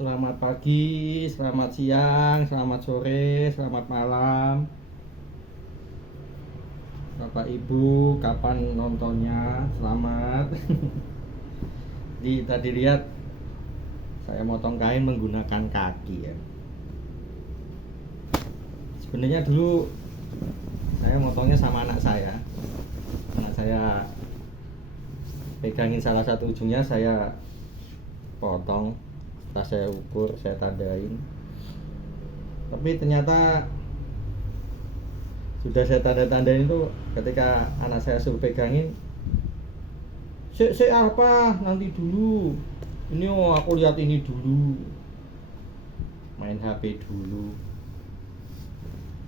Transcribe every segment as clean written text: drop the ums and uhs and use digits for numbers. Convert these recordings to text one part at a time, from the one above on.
Selamat pagi, selamat siang, selamat sore, selamat malam. Bapak Ibu, kapan nontonnya? Selamat. Tadi lihat saya motong kain menggunakan kaki ya. Sebenarnya dulu saya motongnya sama anak saya. Anak saya pegangin salah satu ujungnya, saya potong. Setelah saya ukur, saya tandain. Tapi ternyata sudah saya tanda-tandain itu, ketika anak saya suruh pegangin, si apa nanti dulu, ini aku lihat ini dulu, main HP dulu.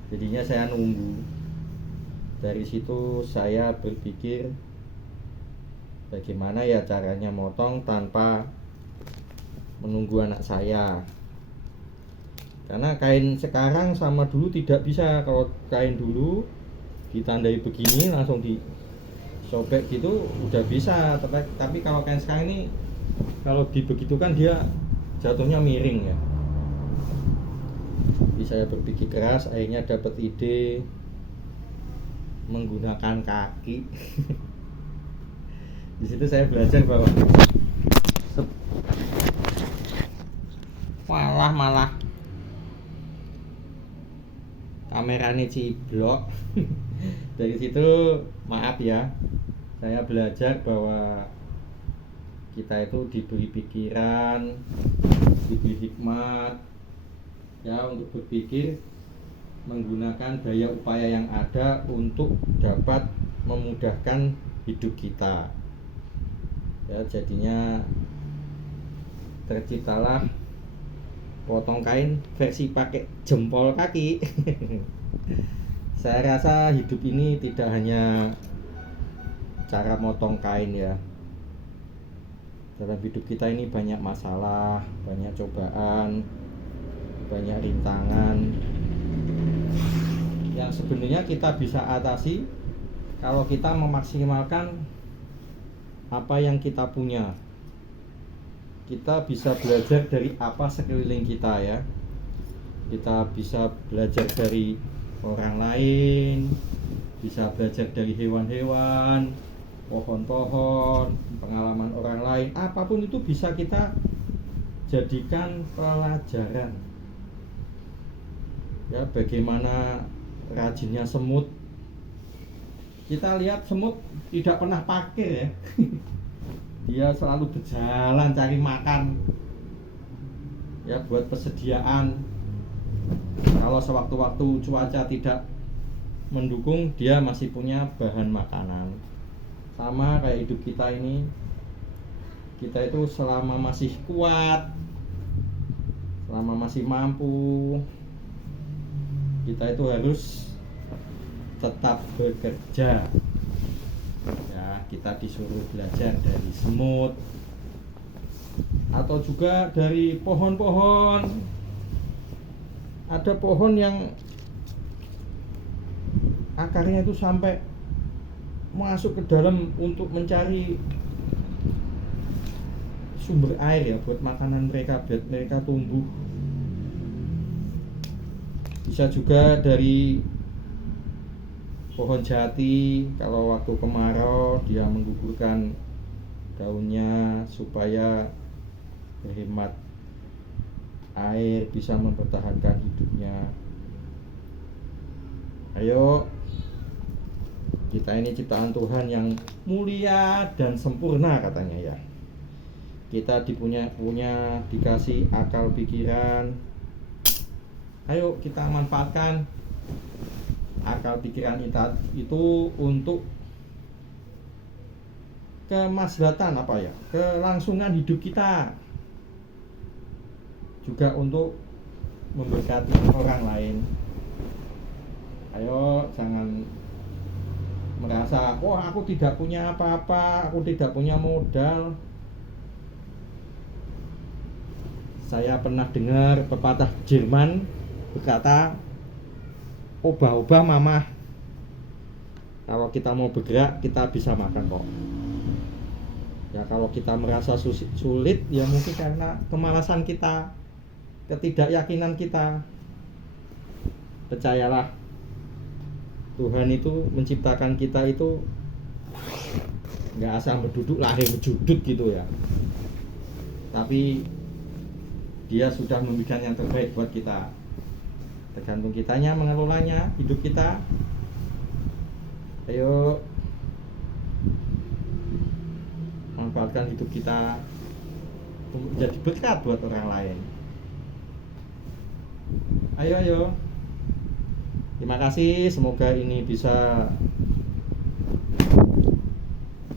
Jadinya saya nunggu. Dari situ saya berpikir bagaimana ya caranya motong tanpa menunggu anak saya. Karena kain sekarang sama dulu tidak bisa. Kalau kain dulu ditandai begini langsung disobek gitu udah bisa. Tapi kalau kain sekarang ini kalau dibegitukan dia jatuhnya miring ya. Jadi saya berpikir keras, akhirnya dapat ide menggunakan kaki. Di situ saya belajar bahwa malah kameranya ciblok. Dari situ maaf ya, saya belajar bahwa kita itu diberi pikiran, diberi hikmat ya, untuk berpikir menggunakan daya upaya yang ada untuk dapat memudahkan hidup kita ya. Jadinya terciptalah potong kain versi pakai jempol kaki. Saya rasa hidup ini tidak hanya cara motong kain ya. Dalam hidup kita ini banyak masalah, banyak cobaan, banyak rintangan yang sebenarnya kita bisa atasi kalau kita memaksimalkan apa yang kita punya. Kita bisa belajar dari apa sekeliling kita ya. Kita bisa belajar dari orang lain, bisa belajar dari hewan-hewan, pohon-pohon, pengalaman orang lain. Apapun itu bisa kita jadikan pelajaran ya. Bagaimana rajinnya semut. Kita lihat semut tidak pernah pakai ya. Dia selalu berjalan cari makan ya, buat persediaan. Kalau sewaktu-waktu cuaca tidak mendukung, dia masih punya bahan makanan. Sama kayak hidup kita ini, kita itu selama masih kuat, selama masih mampu, kita itu harus tetap bekerja ya. Kita disuruh belajar dari semut atau juga dari pohon-pohon. Ada pohon yang akarnya itu sampai masuk ke dalam untuk mencari sumber air ya, buat makanan mereka, buat mereka tumbuh. Bisa juga dari pohon jati, kalau waktu kemarau dia menggugurkan daunnya supaya berhemat air, bisa mempertahankan hidupnya. Ayo, kita ini ciptaan Tuhan yang mulia dan sempurna katanya ya. Kita dikasih akal pikiran. Ayo kita manfaatkan akal pikiran kita itu untuk kemaslahatan kelangsungan hidup kita, juga untuk memberkati orang lain. Ayo jangan merasa aku tidak punya apa-apa, aku tidak punya modal. Saya pernah dengar pepatah Jerman berkata, obah-obah mamah. Kalau kita mau bergerak, kita bisa makan kok. Ya kalau kita merasa sulit, ya mungkin karena kemalasan kita. ketidakyakinan kita. Percayalah, Tuhan itu menciptakan kita itu nggak asal berduduk lahir berjudut gitu ya, tapi Dia sudah memberikan yang terbaik buat kita. Tergantung kitanya mengelolanya hidup kita. Ayo manfaatkan hidup kita untuk menjadi berkat buat orang lain. Ayo. Terima kasih, semoga ini bisa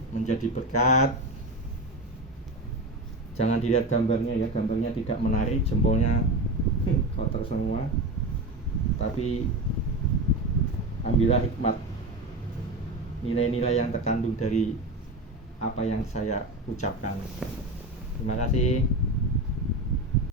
menjadi berkat. Jangan dilihat gambarnya ya, gambarnya tidak menarik, jempolnya kotor semua. Tapi ambillah hikmat, nilai-nilai yang terkandung dari apa yang saya ucapkan. Terima kasih.